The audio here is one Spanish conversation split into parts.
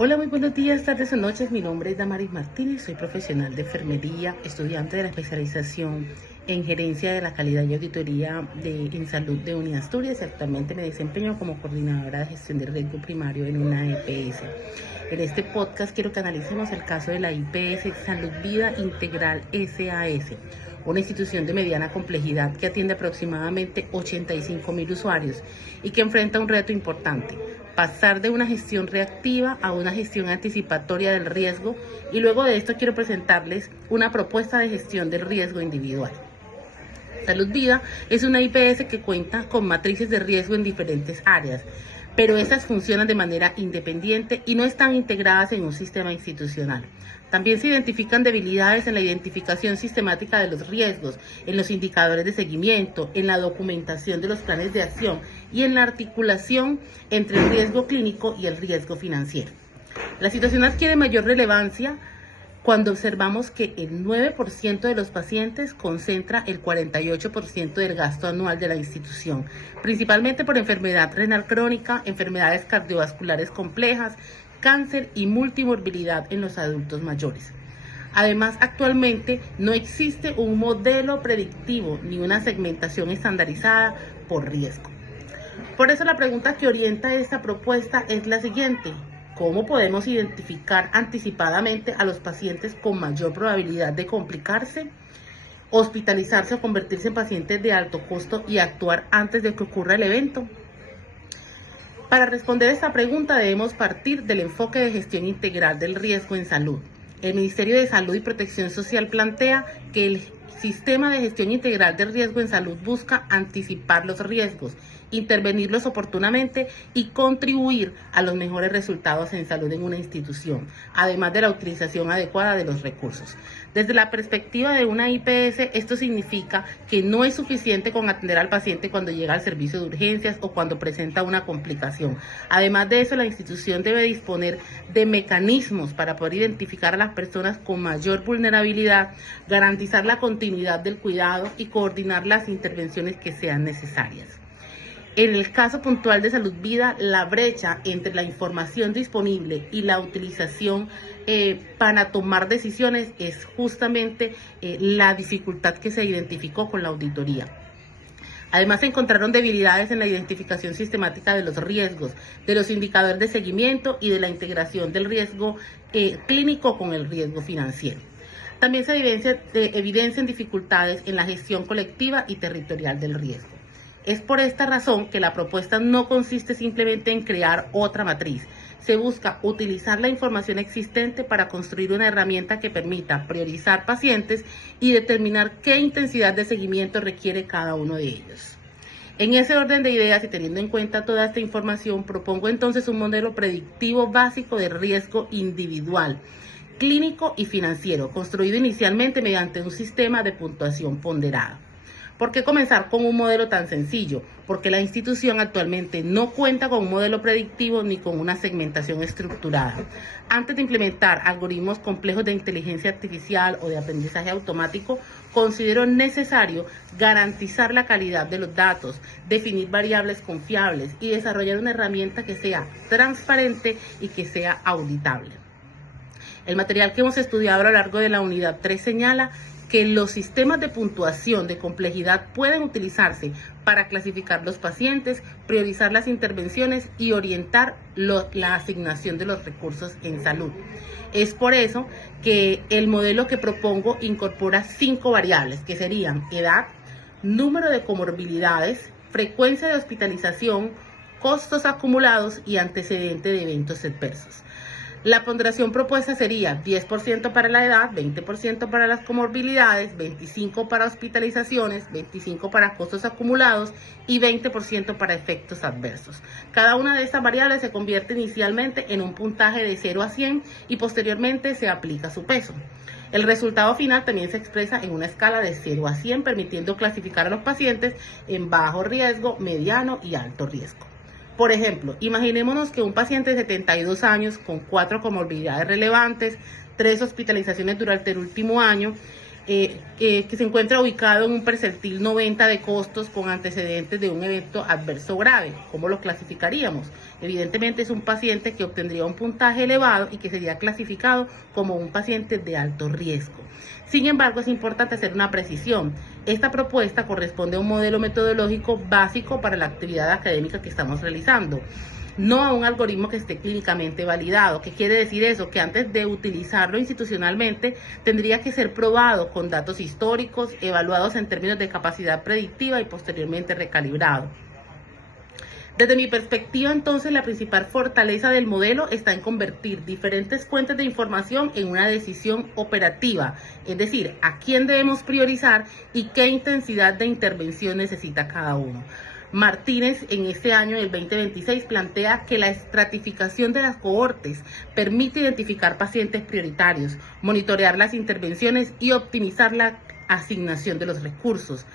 Hola, muy buenos días, tardes o noches. Mi nombre es Damaris Martínez, soy profesional de enfermería, estudiante de la especialización en gerencia de la calidad y auditoría en salud de UniAsturias y actualmente me desempeño como coordinadora de gestión de riesgo primario en una EPS. En este podcast quiero que analicemos el caso de la IPS Salud Vida Integral SAS, una institución de mediana complejidad que atiende aproximadamente 85.000 usuarios y que enfrenta un reto importante: pasar de una gestión reactiva a una gestión anticipatoria del riesgo, y luego de esto quiero presentarles una propuesta de gestión del riesgo individual. Salud Vida es una IPS que cuenta con matrices de riesgo en diferentes áreas, pero estas funcionan de manera independiente y no están integradas en un sistema institucional. También se identifican debilidades en la identificación sistemática de los riesgos, en los indicadores de seguimiento, en la documentación de los planes de acción y en la articulación entre el riesgo clínico y el riesgo financiero. La situación adquiere mayor relevancia cuando observamos que el 9% de los pacientes concentra el 48% del gasto anual de la institución, principalmente por enfermedad renal crónica, enfermedades cardiovasculares complejas, cáncer y multimorbilidad en los adultos mayores. Además, actualmente no existe un modelo predictivo ni una segmentación estandarizada por riesgo. Por eso la pregunta que orienta esta propuesta es la siguiente: ¿cómo podemos identificar anticipadamente a los pacientes con mayor probabilidad de complicarse, hospitalizarse o convertirse en pacientes de alto costo y actuar antes de que ocurra el evento? Para responder esta pregunta debemos partir del enfoque de gestión integral del riesgo en salud. El Ministerio de Salud y Protección Social plantea que el sistema de gestión integral del riesgo en salud busca anticipar los riesgos, intervenirlos oportunamente y contribuir a los mejores resultados en salud en una institución, además de la utilización adecuada de los recursos. Desde la perspectiva de una IPS, esto significa que no es suficiente con atender al paciente cuando llega al servicio de urgencias o cuando presenta una complicación. Además de eso, la institución debe disponer de mecanismos para poder identificar a las personas con mayor vulnerabilidad, garantizar la continuidad del cuidado y coordinar las intervenciones que sean necesarias. En el caso puntual de Salud Vida, la brecha entre la información disponible y la utilización para tomar decisiones es justamente la dificultad que se identificó con la auditoría. Además, se encontraron debilidades en la identificación sistemática de los riesgos, de los indicadores de seguimiento y de la integración del riesgo clínico con el riesgo financiero. También se evidencian dificultades en la gestión colectiva y territorial del riesgo. Es por esta razón que la propuesta no consiste simplemente en crear otra matriz. Se busca utilizar la información existente para construir una herramienta que permita priorizar pacientes y determinar qué intensidad de seguimiento requiere cada uno de ellos. En ese orden de ideas y teniendo en cuenta toda esta información, propongo entonces un modelo predictivo básico de riesgo individual, clínico y financiero, construido inicialmente mediante un sistema de puntuación ponderada. ¿Por qué comenzar con un modelo tan sencillo? Porque la institución actualmente no cuenta con un modelo predictivo ni con una segmentación estructurada. Antes de implementar algoritmos complejos de inteligencia artificial o de aprendizaje automático, considero necesario garantizar la calidad de los datos, definir variables confiables y desarrollar una herramienta que sea transparente y que sea auditable. El material que hemos estudiado a lo largo de la unidad 3 señala que los sistemas de puntuación de complejidad pueden utilizarse para clasificar los pacientes, priorizar las intervenciones y orientar la asignación de los recursos en salud. Es por eso que el modelo que propongo incorpora 5 variables, que serían edad, número de comorbilidades, frecuencia de hospitalización, costos acumulados y antecedente de eventos adversos. La ponderación propuesta sería 10% para la edad, 20% para las comorbilidades, 25% para hospitalizaciones, 25% para costos acumulados y 20% para efectos adversos. Cada una de estas variables se convierte inicialmente en un puntaje de 0 a 100 y posteriormente se aplica su peso. El resultado final también se expresa en una escala de 0 a 100, permitiendo clasificar a los pacientes en bajo riesgo, mediano y alto riesgo. Por ejemplo, imaginémonos que un paciente de 72 años con 4 comorbilidades relevantes, 3 hospitalizaciones durante el último año, que se encuentra ubicado en un percentil 90 de costos con antecedentes de un evento adverso grave. ¿Cómo lo clasificaríamos? Evidentemente es un paciente que obtendría un puntaje elevado y que sería clasificado como un paciente de alto riesgo. Sin embargo, es importante hacer una precisión. Esta propuesta corresponde a un modelo metodológico básico para la actividad académica que estamos realizando, no a un algoritmo que esté clínicamente validado. ¿Qué quiere decir eso? Que antes de utilizarlo institucionalmente tendría que ser probado con datos históricos, evaluados en términos de capacidad predictiva y posteriormente recalibrado. Desde mi perspectiva, entonces, la principal fortaleza del modelo está en convertir diferentes fuentes de información en una decisión operativa, es decir, a quién debemos priorizar y qué intensidad de intervención necesita cada uno. Martínez, en este año del 2026, plantea que la estratificación de las cohortes permite identificar pacientes prioritarios, monitorear las intervenciones y optimizar la asignación de los recursos.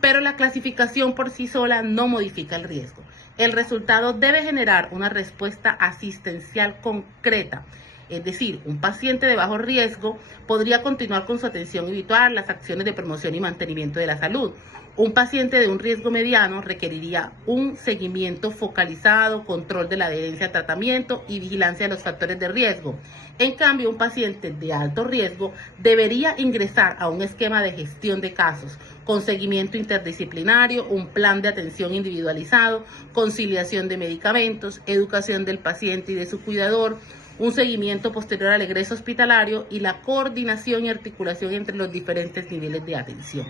Pero la clasificación por sí sola no modifica el riesgo. El resultado debe generar una respuesta asistencial concreta. Es decir, un paciente de bajo riesgo podría continuar con su atención habitual, las acciones de promoción y mantenimiento de la salud. Un paciente de un riesgo mediano requeriría un seguimiento focalizado, control de la adherencia al tratamiento y vigilancia de los factores de riesgo. En cambio, un paciente de alto riesgo debería ingresar a un esquema de gestión de casos, con seguimiento interdisciplinario, un plan de atención individualizado, conciliación de medicamentos, educación del paciente y de su cuidador, un seguimiento posterior al egreso hospitalario y la coordinación y articulación entre los diferentes niveles de atención.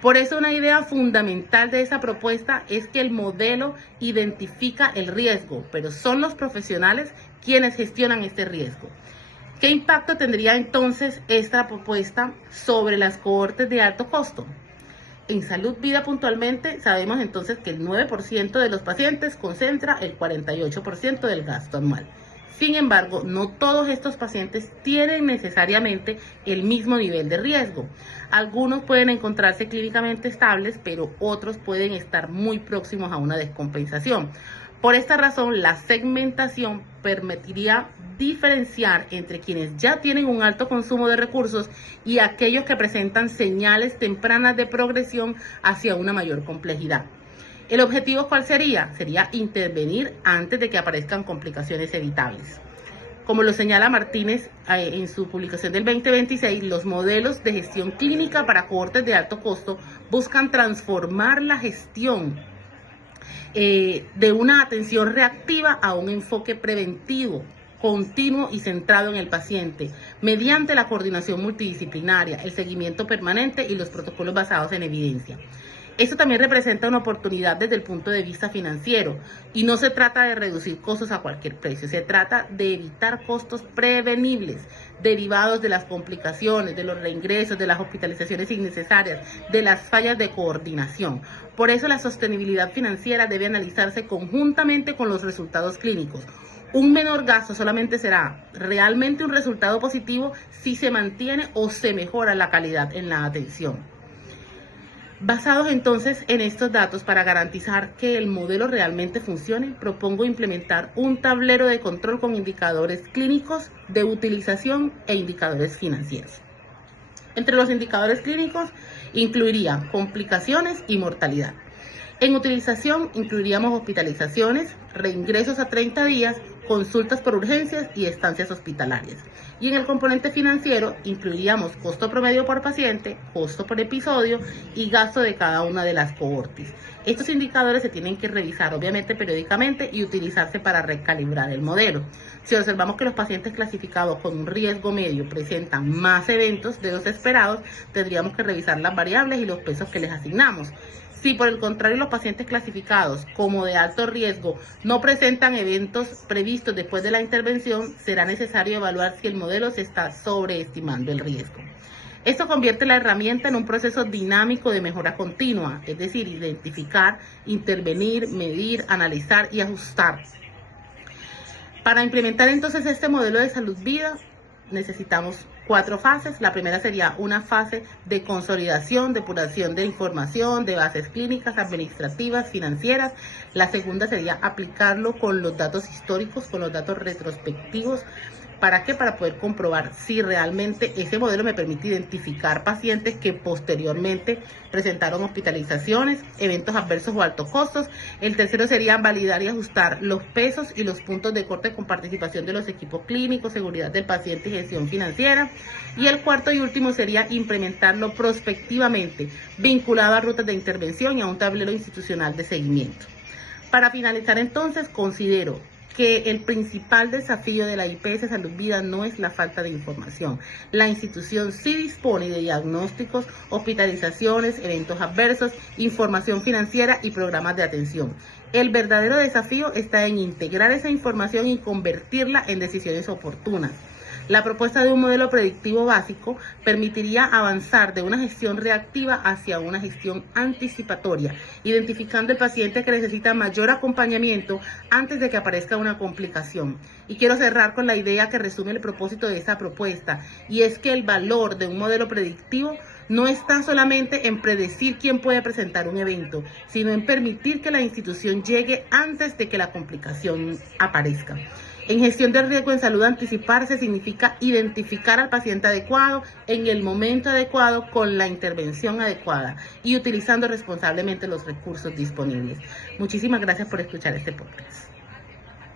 Por eso una idea fundamental de esa propuesta es que el modelo identifica el riesgo, pero son los profesionales quienes gestionan este riesgo. ¿Qué impacto tendría entonces esta propuesta sobre las cohortes de alto costo? En Salud Vida puntualmente sabemos entonces que el 9% de los pacientes concentra el 48% del gasto anual. Sin embargo, no todos estos pacientes tienen necesariamente el mismo nivel de riesgo. Algunos pueden encontrarse clínicamente estables, pero otros pueden estar muy próximos a una descompensación. Por esta razón, la segmentación permitiría diferenciar entre quienes ya tienen un alto consumo de recursos y aquellos que presentan señales tempranas de progresión hacia una mayor complejidad. ¿El objetivo cuál sería? Sería intervenir antes de que aparezcan complicaciones evitables. Como lo señala Martínez en su publicación del 2026, los modelos de gestión clínica para cohortes de alto costo buscan transformar la gestión de una atención reactiva a un enfoque preventivo, continuo y centrado en el paciente, mediante la coordinación multidisciplinaria, el seguimiento permanente y los protocolos basados en evidencia. Esto también representa una oportunidad desde el punto de vista financiero y no se trata de reducir costos a cualquier precio, se trata de evitar costos prevenibles derivados de las complicaciones, de los reingresos, de las hospitalizaciones innecesarias, de las fallas de coordinación. Por eso la sostenibilidad financiera debe analizarse conjuntamente con los resultados clínicos. Un menor gasto solamente será realmente un resultado positivo si se mantiene o se mejora la calidad en la atención. Basados entonces en estos datos, para garantizar que el modelo realmente funcione, propongo implementar un tablero de control con indicadores clínicos de utilización e indicadores financieros. Entre los indicadores clínicos incluiría complicaciones y mortalidad. En utilización incluiríamos hospitalizaciones, reingresos a 30 días, consultas por urgencias y estancias hospitalarias. Y en el componente financiero incluiríamos costo promedio por paciente, costo por episodio y gasto de cada una de las cohortes. Estos indicadores se tienen que revisar obviamente periódicamente y utilizarse para recalibrar el modelo. Si observamos que los pacientes clasificados con un riesgo medio presentan más eventos de los esperados, tendríamos que revisar las variables y los pesos que les asignamos. Si por el contrario los pacientes clasificados como de alto riesgo no presentan eventos previstos después de la intervención, será necesario evaluar si el modelo se está sobreestimando el riesgo. Esto convierte la herramienta en un proceso dinámico de mejora continua, es decir, identificar, intervenir, medir, analizar y ajustar. Para implementar entonces este modelo de salud vida necesitamos 4 fases. La primera sería una fase de consolidación, depuración de información, de bases clínicas, administrativas, financieras. La segunda sería aplicarlo con los datos históricos, con los datos retrospectivos. ¿Para qué? Para poder comprobar si realmente ese modelo me permite identificar pacientes que posteriormente presentaron hospitalizaciones, eventos adversos o altos costos. El tercero sería validar y ajustar los pesos y los puntos de corte con participación de los equipos clínicos, seguridad del paciente y gestión financiera. Y el cuarto y último sería implementarlo prospectivamente, vinculado a rutas de intervención y a un tablero institucional de seguimiento. Para finalizar entonces, considero que el principal desafío de la IPS Salud Vida no es la falta de información. La institución sí dispone de diagnósticos, hospitalizaciones, eventos adversos, información financiera y programas de atención. El verdadero desafío está en integrar esa información y convertirla en decisiones oportunas. La propuesta de un modelo predictivo básico permitiría avanzar de una gestión reactiva hacia una gestión anticipatoria, identificando el paciente que necesita mayor acompañamiento antes de que aparezca una complicación. Y quiero cerrar con la idea que resume el propósito de esta propuesta, y es que el valor de un modelo predictivo no está solamente en predecir quién puede presentar un evento, sino en permitir que la institución llegue antes de que la complicación aparezca. En gestión del riesgo en salud, anticiparse significa identificar al paciente adecuado en el momento adecuado con la intervención adecuada y utilizando responsablemente los recursos disponibles. Muchísimas gracias por escuchar este podcast.